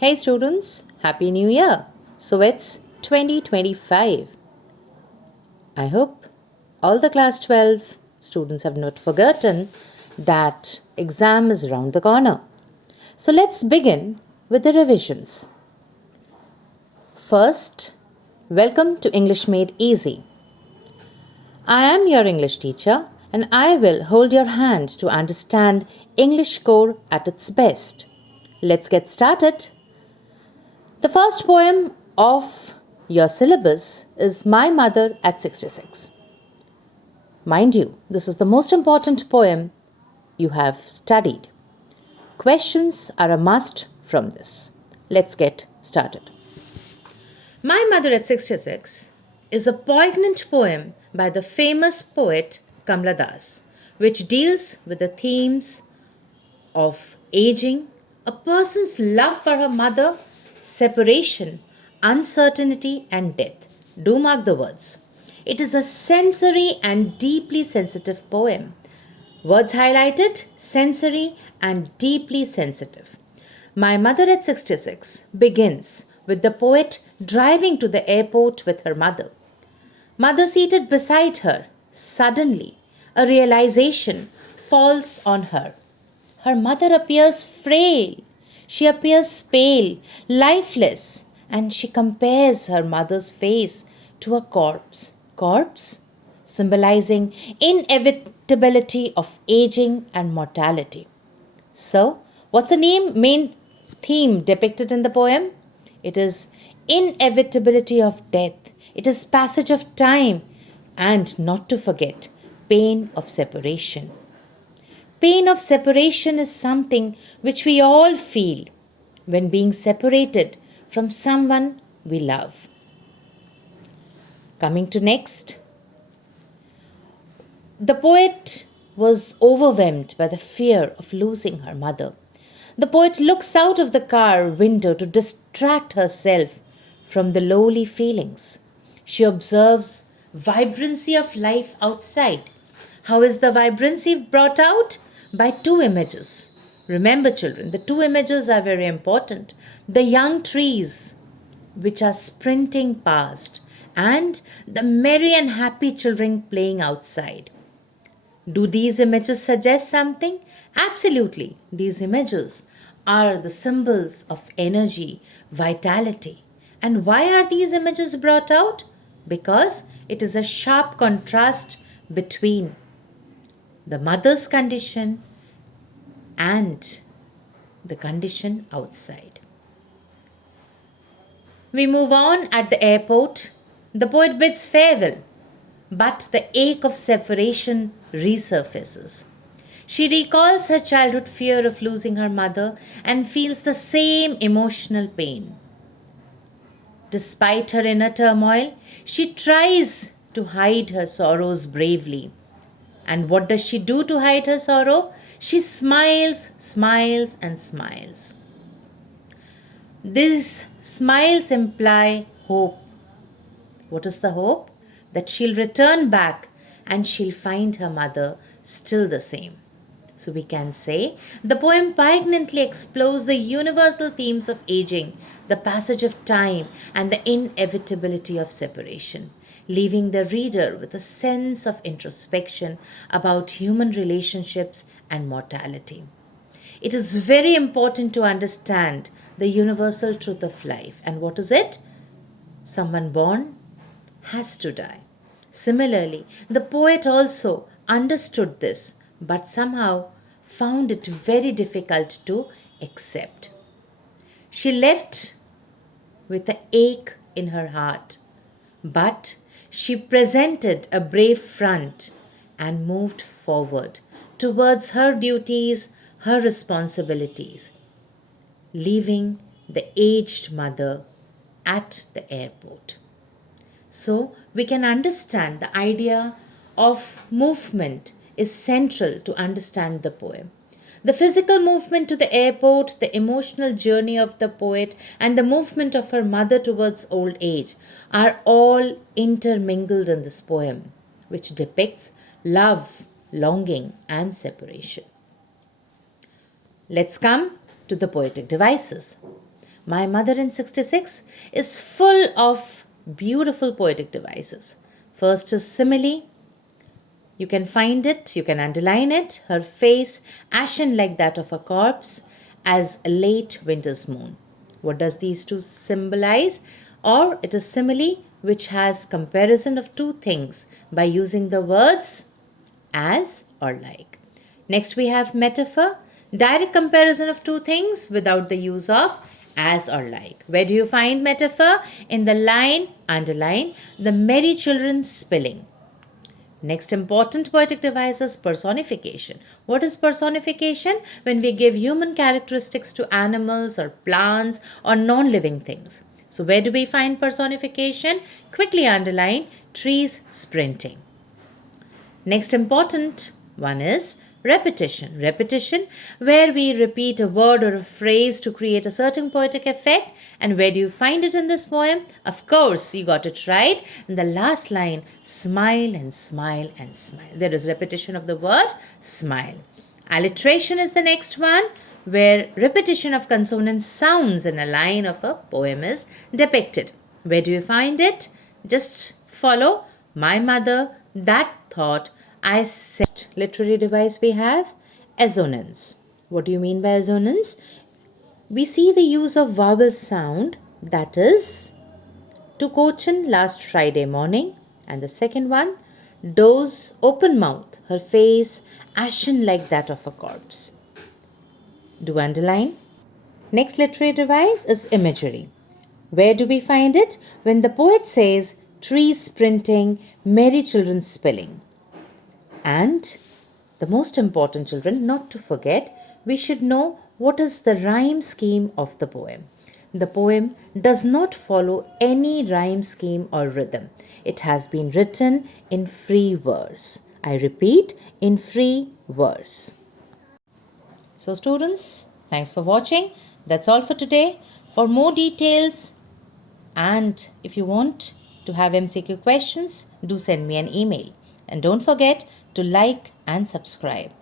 Hey students, Happy New Year! So it's 2025. I hope all the class 12 students have not forgotten that exam is around the corner. So let's begin with the revisions. First, welcome to English Made Easy. I am your English teacher and I will hold your hand to understand English core at its best. Let's get started. The first poem of your syllabus is My Mother at 66. Mind you, this is the most important poem you have studied. Questions are a must from this. Let's get started. My Mother at 66 is a poignant poem by the famous poet Kamala, which deals with the themes of aging, a person's love for her mother, separation, uncertainty, and death. Do mark the words. It is a sensory and deeply sensitive poem. Words highlighted: sensory and deeply sensitive. My Mother at 66 begins with the poet driving to the airport with her mother. Mother seated beside her. Suddenly, a realization falls on her. Her mother appears frail. She appears pale, lifeless, and she compares her mother's face to a corpse. Corpse? Symbolizing inevitability of aging and mortality. So, what's the main theme depicted in the poem? It is inevitability of death. It is passage of time, and not to forget, pain of separation. Pain of separation is something which we all feel when being separated from someone we love. Coming to next, the poet was overwhelmed by the fear of losing her mother. The poet looks out of the car window to distract herself from the lowly feelings. She observes vibrancy of life outside. How is the vibrancy brought out? By two images. Remember, children, the two images are very important. The young trees which are sprinting past and the merry and happy children playing outside. Do these images suggest something? Absolutely. These images are the symbols of energy, vitality. And why are these images brought out? Because it is a sharp contrast between the mother's condition and the condition outside. We move on at the airport. The poet bids farewell, but the ache of separation resurfaces. She recalls her childhood fear of losing her mother and feels the same emotional pain. Despite her inner turmoil, she tries to hide her sorrows bravely. And what does she do to hide her sorrow? She smiles, smiles, and smiles. These smiles imply hope. What is the hope? That she'll return back and she'll find her mother still the same. So we can say the poem poignantly explores the universal themes of aging, the passage of time, and the inevitability of separation, leaving the reader with a sense of introspection about human relationships and mortality. It is very important to understand the universal truth of life. And what is it? Someone born has to die. Similarly, the poet also understood this, but somehow found it very difficult to accept. She left with an ache in her heart, but she presented a brave front and moved forward towards her duties, her responsibilities, leaving the aged mother at the airport. So we can understand the idea of movement is central to understand the poem. The physical movement to the airport, the emotional journey of the poet, and the movement of her mother towards old age are all intermingled in this poem, which depicts love, longing, and separation. Let's come to the poetic devices. My Mother in 66 is full of beautiful poetic devices. First is simile. You can find it, you can underline it. Her face ashen like that of a corpse as a late winter's moon. What does these two symbolize? Or it is simile which has comparison of two things by using the words as or like. Next we have metaphor, direct comparison of two things without the use of as or like. Where do you find metaphor? In the line, underline, the merry children spilling. Next important poetic device is personification. What is personification? When we give human characteristics to animals or plants or non-living things. So where do we find personification? Quickly underline trees sprinting. Next important one is repetition. Repetition, where we repeat a word or a phrase to create a certain poetic effect. And where do you find it in this poem? Of course, you got it right. In the last line, smile and smile and smile. There is repetition of the word smile. Alliteration is the next one, where repetition of consonant sounds in a line of a poem is depicted. Where do you find it? Just follow my mother, that thought, I said. Literary device we have assonance. What do you mean by assonance? We see the use of vowel sound, that is to Cochin last Friday morning, and the second one, doze open mouth, her face ashen like that of a corpse. Do underline. Next literary device is imagery. Where do we find it? When the poet says trees sprinting, merry children spilling. And the most important, children, not to forget, we should know what is the rhyme scheme of the poem. The poem does not follow any rhyme scheme or rhythm. It has been written in free verse. I repeat, in free verse. So students, thanks for watching. That's all for today. For more details and if you want to have MCQ questions, do send me an email. And don't forget to like and subscribe.